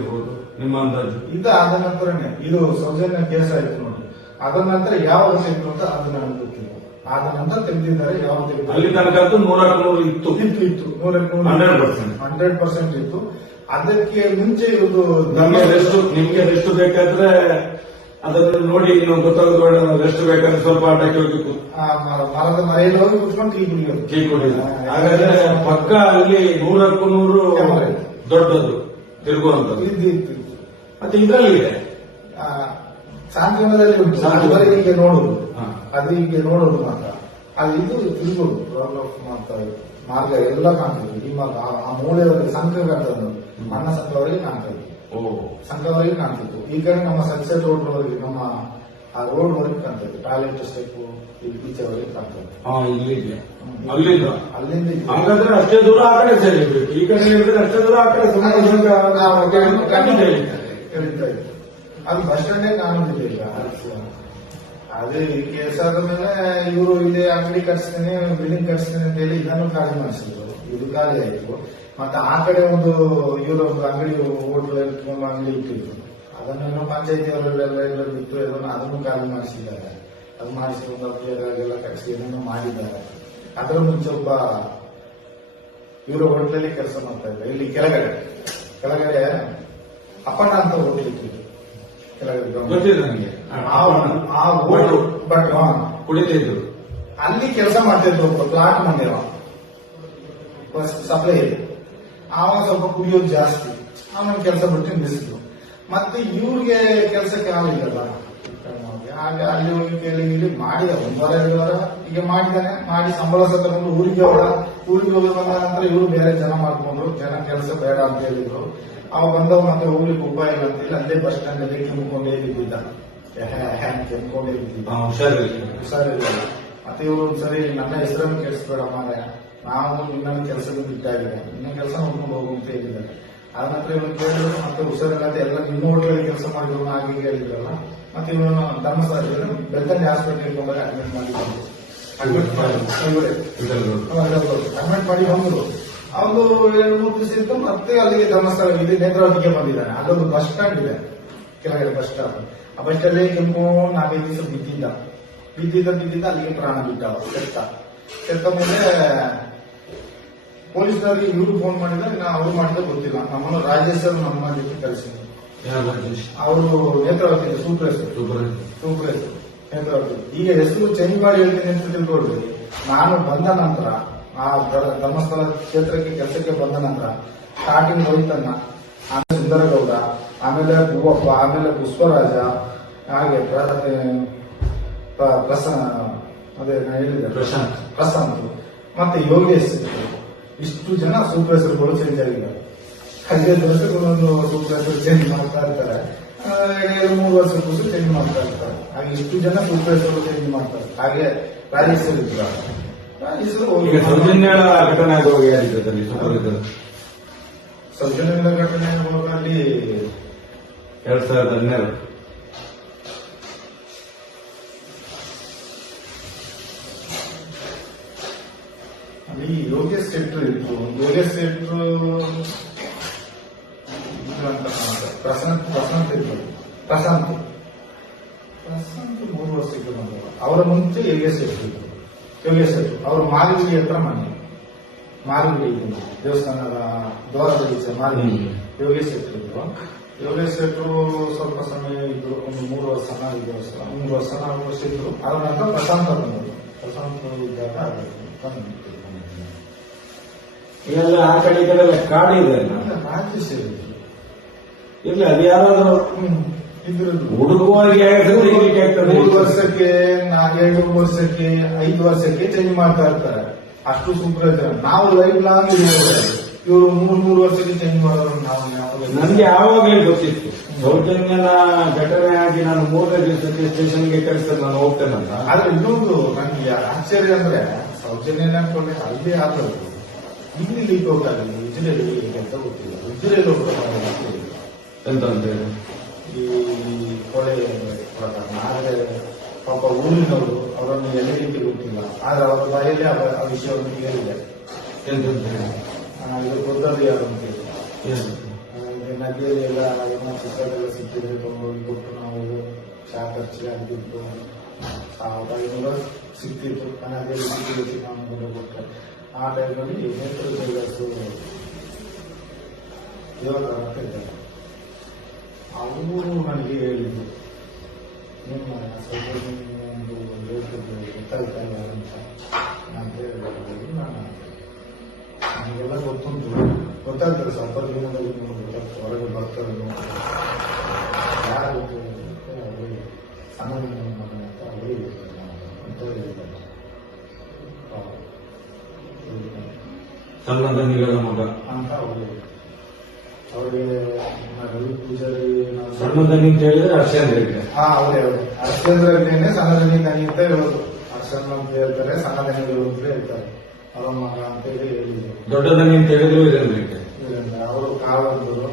ತೆಗೆದಿರ್ಬೋದು ನಿಮ್ಮ ಅಂದಾಜು? ಆದ ನಂತರನೇ ಇದು ಸೌಜನ್ಯ ಕೇಸ್ ಆಯ್ತು ನೋಡಿ. ಅದ ನಂತರ ಯಾವ ತೆಗೆದು ಅಂತ ಅದು ನನಗೆ ಗೊತ್ತಿಲ್ಲ. ಆದ ನಂತರ ತೆಗೆದಿದ್ದಾರೆ, ಯಾವ ತೆಗೆದು ಅಲ್ಲಿ ತನಕ 100% ಇತ್ತು 100% ಇತ್ತು. ಅದಕ್ಕೆ ಮುಂಚೆ ಇವರು ನಿಮ್ಗೆ ರೆಸ್ಟ್ ಬೇಕಾದ್ರೆ ಅದನ್ನು ನೋಡಿ ನೀವು ಗೊತ್ತಾಗೋದು ರೆಸ್ಟ್ ಬೇಕಾದ್ರೆ ಸ್ವಲ್ಪ ಆಟಕ್ಕೆ ಹೋಗಿ ಮರದ ಮರೆಯಲ್ಲಿ ಹೋಗಿ ಕುತ್ಕೊಂಡು ಟೀ ಕುಡಿಯೋದು. ಹಾಗಾದ್ರೆ ಪಕ್ಕ ಅಲ್ಲಿ 100ಕ್ಕೂ 100 ದೊಡ್ಡದು ತಿರುಗುವಂತದ್ದು ಇತ್ತು. ಮತ್ತೆ ಇದರಲ್ಲಿ ಸಾಂತ್ವನದಲ್ಲಿ ಉಂಟು. ಹೀಗೆ ನೋಡುದು, ಅದು ಹೀಗೆ ನೋಡುದು ಮಾತ್ರ. ಅದು ಇದು ತಿರುಗುದು ಮಾರ್ಗ ಎಲ್ಲ ಕಾಣ್ತದೆ. ನಿಮ್ಮ ಆ ಮೂಲೆಯವರೆಗೆ ಸಂಘ ಕಾಣ್ತದೆ, ಅಣ್ಣ ಸಂಘವರೆಗೆ ಕಾಣ್ತದೆ, ಸಂಘವರೆಗೆ ಕಾಣ್ತಿತ್ತು. ಈ ಕಡೆ ನಮ್ಮ ಸನ್ಸೆಟ್ ರೋಡ್ ವರೆಗೆ, ನಮ್ಮ ಆ ರೋಡ್ ವರೆಗೆ ಕಾಣ್ತದೆ. ಟಾಯ್ಲೆಟ್ ಸ್ಟೆಪ್ ಈಚೆವರೆಗೆ ಕಾಣ್ತದೆ. ಅಲ್ಲಿಂದ ಹಾಗಾದ್ರೆ ಅಷ್ಟೇ ದೂರ ಆ ಕಡೆ ಸೇರಿರ್ಬೇಕು. ಈ ಕಡೆ ಅಷ್ಟೇ ದೂರ ಆ ಕಡೆ ಕಳೀತಾ ಇತ್ತು. ಅದು ಬಸ್ ಸ್ಟ್ಯಾಂಡೇ ಕಾಣುದಿಲ್ಲ ಈಗ. ಅದೇ ಕೇಸ್ ಆದ ಮೇಲೆ ಇವರು ಇದೇ ಅಂಗಡಿ ಕಟ್ಸ್ತೇನೆ, ಬಿಲ್ಡಿಂಗ್ ಕಟ್ಸ್ತೇನೆ ಅಂತ ಹೇಳಿ ಇದನ್ನು ಖಾಲಿ ಮಾಡಿಸಿದ್ರು. ಇದು ಖಾಲಿ ಆಯ್ತು. ಮತ್ತೆ ಆ ಕಡೆ ಇವರು ಒಂದು ಅಂಗಡಿ, ಹೋಟ್ಲು ಇಟ್ಕೊಂಡು ಅಂಗಡಿ ಇಟ್ಟಿದ್ರು. ಅದನ್ನೇನೋ ಪಂಚಾಯತಿಯವರೆಲ್ಲ ಬಿಟ್ಟು ಅದನ್ನು ಖಾಲಿ ಮಾಡಿಸಿದ್ದಾರೆ. ಅದು ಮಾಡಿಸಿಕೊಂಡು ಎಲ್ಲ ಕಟ್ಸಿ ಏನೇನೋ ಮಾಡಿದ್ದಾರೆ. ಅದರ ಮುಂಚೆ ಒಬ್ಬ ಇವರು ಹೋಟ್ಲಲ್ಲಿ ಕೆಲಸ ಮಾಡ್ತಾ ಇದ್ದಾರೆ. ಇಲ್ಲಿ ಕೆಳಗಡೆ ಅಪ್ಪಣ್ಣ ಅಂತ ಹೋಟೆಲ್ ಇಟ್ಟಿದ್ರು. ಕುಡಿತಿದ್ರು. ಅಲ್ಲಿ ಕೆಲಸ ಮಾಡ್ತಿದ್ರು. ಒಬ್ಬ ಪ್ಲಾಟ್ ಮಂದಿರ ಸಪ್ಲೈ ಇದೆ. ಆವಾಗ ಸ್ವಲ್ಪ ಕುಡಿಯೋದು ಜಾಸ್ತಿ. ಅವನ ಕೆಲಸ ಬಿಟ್ಟು ನಿಲ್ಲಿಸಿದ್ರು. ಮತ್ತೆ ಇವ್ರಿಗೆ ಕೆಲಸಕ್ಕೆ ಆಗಲಿಲ್ಲಲ್ಲ. ಹಾಗೆ ಅಲ್ಲಿ ಹೋಗಿ ಇಲ್ಲಿ ಮಾಡಿದ 1-2 ವಾರ ಈಗ ಮಾಡಿದಾನೆ. ಮಾಡಿ ಸಂಬಳ ಸಹ ತಗೊಂಡು ಊರಿಗೆ ಹೋಗಿ ಬಂದ ನಂತರ ಇವರು ಬೇರೆ ಜನ ಮಾಡ್ಕೊಂಡ್ರು. ಜನ ಕೆಲಸ ಬೇಡ ಅಂತ ಹೇಳಿದ್ರು. ಅವ ಬಂದವ್ ಮತ್ತೆ ಹೋಗ್ಲಿಕ್ಕೆ ಉಪಾಯ ಇಲ್ಲ ಅಂತ ಹೇಳಿ ಅಲ್ಲೇ ಬಸ್ ಸ್ಟ್ಯಾಂಡ್ ಅಲ್ಲಿ ಕೆಮ್ಕೊಂಡೇ ಬಿದ್ದಿದ್ದ. ಕೆಮ್ಕೊಂಡೇ ಬಿದ್ದಿದ್ದ, ಹುಷಾರಿಲ್ಲ. ಮತ್ತೆ ಇವರು ಸರಿ ನನ್ನ ಹೆಸರನ್ನು ಕೆಡಿಸ್ಬೇಡ ಮಾರ, ನಾವು ಇನ್ನೊಂದು ಕೆಲಸದ ಬಿಟ್ಟಾಗಿದೆ, ಇನ್ನೊಂದು ಕೆಲಸ ನೋಡ್ಕೊಂಡು ಹೋಗು ಅಂತ ಹೇಳಿದ್ದಾರೆ. ಅದ ನಂತರ ಇವನು ಕೇಳಿದ್ರು. ಮತ್ತೆ ಹುಷಾರಿಲ್ಲದೆ ಎಲ್ಲ ನಿಮ್ಮ ಹೋಟ್ಲಲ್ಲಿ ಕೆಲಸ ಮಾಡಿದ್ರು ಹಾಗೆ ಹೇಳಿದ್ರಲ್ಲ. ಮತ್ತೆ ಇವನು ಧರ್ಮಸ್ಥಳ ಬೆಳ್ತಂಗಿ ಹಾಸ್ಪಿಟಲ್ ಬಂದಾಗ ಅಡ್ಮಿಟ್ ಮಾಡಿ ಬಂದ್ರು. ಅಡ್ಮಿಟ್ ಮಾಡಿ ಬಂದ್ರು. ಅವನು 2-3 ದಿವಸ ಇತ್ತು. ಮತ್ತೆ ಅಲ್ಲಿಗೆ ಧರ್ಮಸ್ಥಳ ಇಲ್ಲಿ ನೇತ್ರಾವತಿಗೆ ಬಂದಿದ್ದಾನೆ. ಅಲ್ಲೊಂದು ಬಸ್ ಸ್ಟ್ಯಾಂಡ್ ಇದೆ, ಕೆಳಗಡೆ ಬಸ್ ಸ್ಟಾಂಡ್. ಆ ಬಸ್ ಸ್ಟ್ಯಾಂಡ್ ಕೆಂಪು 4-5 ದಿವಸ ಬಿದ್ದಿದ್ದ. ಅಲ್ಲಿಗೆ ಪ್ರಾಣ ಬಿಟ್ಟ. ಕೆತ್ತ ಮೇಲೆ ಪೊಲೀಸ್ನವರಿಗೆ ಇವರು ಫೋನ್ ಮಾಡಿದಾಗ ಅವ್ರು ಮಾಡಿದ್ರೆ ಗೊತ್ತಿಲ್ಲ. ನಮ್ಮನ್ನು ರಾಜೇಶ್ ಅವರು ನಮ್ಮ ಜೊತೆ ಕಳಿಸಿದ್ರು. ಅವರು ನೇತ್ರಾವತಿ ಸೂಪರ್ವೈಸರ್ ನೇತ್ರಾವತಿ. ಈಗ ಹೆಸರು ಚೇಂಜ್ ಮಾಡಿ ಹೇಳ್ತೀನಿ ಅಂತ ತಿಳ್ಕೊಳ್ರಿ. ನಾನು ಬಂದ ನಂತರ ಆ ಧರ್ಮಸ್ಥಳ ಕ್ಷೇತ್ರಕ್ಕೆ ಕೆಲಸಕ್ಕೆ ಬಂದ ನಂತರ ಸ್ಟಾರ್ಟಿಂಗ್ ರೋಹಿತಣ್ಣ, ಆಮೇಲೆ ಸುಂದರಗೌಡ, ಆಮೇಲೆ ಹೂವಪ್ಪ, ಆಮೇಲೆ ಪುಷ್ಪರಾಜ, ಹಾಗೆ ಅದೇ ಹೇಳಿದೆ ಪ್ರಶಾಂತ್, ಮತ್ತೆ ಯೋಗೇಶ್, ಇಷ್ಟು ಜನ ಸೂಪರ್ವೈಸರ್ಗಳು ಚೇಂಜ್ ಆಗಿದ್ದಾರೆ. 15 ವರ್ಷಕ್ಕೊಂದೊಂದು ಸೂಪರ್ವೈಸರ್ ಚೇಂಜ್ ಮಾಡ್ತಾ ಇರ್ತಾರೆ. 2-3 ವರ್ಷಕ್ಕೂ ಚೇಂಜ್ ಮಾಡ್ತಾ ಇರ್ತಾರೆ. ಹಾಗೆ ಇಷ್ಟು ಜನ ಸೂಪರ್ವೈಸರ್ಗಳು ಚೇಂಜ್ ಮಾಡ್ತಾರೆ. ಹಾಗೆ ರಾಜೇಶ್ ಇದ್ದಾರೆ. ಸೌಜನ್ಯ ಘಟನೆ ಆಗುವಾಗ ಸೌಜನ್ಯದ ಘಟನೆ ಆಗುವಾಗ ಅಲ್ಲಿ 2012 ಅಲ್ಲಿ ಯೋಗೇಶ್ ಶೆಟ್ರು ಇತ್ತು. ಯೋಗೇಶ್ ಶೆಟ್ರು ಪ್ರಶಾಂತ್ ಇತ್ತು. ಪ್ರಶಾಂತ್ 3 ವರ್ಷಕ್ಕೆ ಬಂದವರು. ಅವರ ಮುಂಚೆ ಯೋಗೇಶ್ ಶೆಟ್ರು ಇತ್ತು. ಅವರು ಮಾರಿಗುಡಿ ಹತ್ರ ಮನೆ, ಮಾರಿಗುಡಿ ದೇವಸ್ಥಾನದ ದ್ವಾರದ ಈಚೆ ಮಾರಿಗುಡಿ ಯೋಗೇಶ್ ಶೆಟ್ರು ಇದ್ರು. ಯೋಗೇಶ್ ಶೆಟ್ರು ಸ್ವಲ್ಪ ಸಮಯ ಇದ್ರು, ಒಂದು 3 ವರ್ಷ 4 ವರ್ಷ ಇದ್ರು. ಅದರ ನಂತರ ಪ್ರಶಾಂತ್ ಬಂದರು. ಪ್ರಶಾಂತ್ ಇದ್ದಾಗ ಇದೆಲ್ಲ ಆ ಕಡೆ ಈ ಕಡೆ ಕಾಡು ಇದೆ. ರಾಜೇಶ್ ಇಲ್ಲ, ಅದು ಯಾರಾದ್ರೂ ಹುಡುಗುವಾಗಿ 3 ವರ್ಷಕ್ಕೆ 4 ವರ್ಷಕ್ಕೆ 5 ವರ್ಷಕ್ಕೆ ಚೇಂಜ್ ಮಾಡ್ತಾ ಇರ್ತಾರೆ. ಅಷ್ಟು ಸೂಪರ್ವೈಸರ್. ನಾವು ಲೈಫ್ ಲಾಂಗ್ ಇವರು 3 ವರ್ಷಕ್ಕೆ ಚೇಂಜ್ ಮಾಡೋರು. ನಾವು ನನ್ಗೆ ಯಾವಾಗಲೇ ಗೊತ್ತಿತ್ತು ಸೌಜನ್ಯನ ಘಟನೆ ಆಗಿ ನಾನು 3ನೇ ದಿವಸಕ್ಕೆ ಸ್ಟೇಷನ್ಗೆ ಕಳಿಸಿದ್ರೆ ನಾನು ಹೋಗ್ತೇನಂತ. ಆದ್ರೆ ಇನ್ನೊಂದು ನನಗೆ ಆಶ್ಚರ್ಯ ಅಂದ್ರೆ ಸೌಜನ್ಯನ ಅನ್ಕೊಂಡೆ ಅಲ್ಲಿ ಆದದ್ದು ಇಲ್ಲಿ ಲೀಕ್ ಔಟ್ ಆಗಲಿ ಉಜಿರೆಯಲ್ಲಿ ಅಂತ ಗೊತ್ತಿಲ್ಲ. ಉಜಿರೆಯಲ್ಲಿ ಎಂತ ಅಂತ ಹೇಳಿ ಈ ಕೊಲೆ ಪ್ರಕರಣ. ಆದ್ರೆ ಪಾಪ ಊರಿನವರು ಅವರನ್ನು ಎಲ್ಲ ರೀತಿ ಗೊತ್ತಿಲ್ಲ. ಆದ್ರೆ ಅವರ ಬಾಯಲ್ಲಿ ಆ ವಿಷಯವನ್ನು ಕೇಳಿದೆ. ಇದು ಗೊತ್ತದ್ದು ಯಾರು ಅಂತ ಹೇಳಿ ನದಿಯಲ್ಲಿ ಎಲ್ಲ ಏನೋ ಚಿತ್ರದೆಲ್ಲ ಸಿಕ್ಕಿದ್ರೆ ತಗೊಂಡೋಗಿ ಕೊಟ್ಟು ನಾವು ಚಾ ಖರ್ಚಿಗೆ ಆಗಿದ್ದು 1500 ಸಿಕ್ತಿತ್ತು. ನದಿಯಲ್ಲಿ ಸಿಕ್ಕಿದ್ದು ನಾವು ಕೊಟ್ಟರೆ ಆ ಟೈಮಲ್ಲಿ ನೇತೃ ಜೈಲರ್ಸು ಯುವಕರು ಅಂತ ಇದ್ದಾರೆ. ಅವರು ನನಗೆ ಹೇಳಿದ್ರು, ನಿಮ್ಮ ಸ್ವಲ್ಪ ಒಂದು ಗೊತ್ತಾಗ್ತಾ ಇಲ್ಲ ಅಂತ ಹೇಳಿ ನನಗೆಲ್ಲ ಗೊತ್ತುಂಟು, ಗೊತ್ತಾಗ್ತದೆ ಸ್ವಲ್ಪ ಜೀವನದಲ್ಲಿ ಹೊರಗೆ ಬರ್ತಾರೆ ಯಾರು ಅವರಿಗೆ ಸಣ್ಣ ಮಗನ ಅಂತ ಅವರಿಗೆ ಅಂತ ಹೇಳಿದ್ದಾರೆ. ಸಣ್ಣ ದನಿಗಳ ಮಗ ಅಂತ ಅವ್ರಿಗೆ ರವಿ ಪೂಜಾರಿ ಸಣ್ಣ ದನಿ ಅಂತ ಹೇಳಿದ್ರೆ ಹರ್ಷೇಂದ್ರಗೆ. ಅವರೇ ಹರ್ಷೇಂದ್ರನೇ ಸಣ್ಣ ದನಿ ದನಿ ಅಂತ ಹೇಳೋದು. ಹರ್ಷನ್ ಅಂತ ಹೇಳ್ತಾರೆ, ಸಣ್ಣ ದನಿಗಳು ಅಂತ ಹೇಳ್ತಾರೆ. ಅವರ ಮಗ ಅಂತ ಹೇಳಿದ್ರು. ದೊಡ್ಡ ದನಿ ಅಂತ ಹೇಳಿದ್ರು ಇದಕ್ಕೆ ಅವರು ಕಾಲಂದರು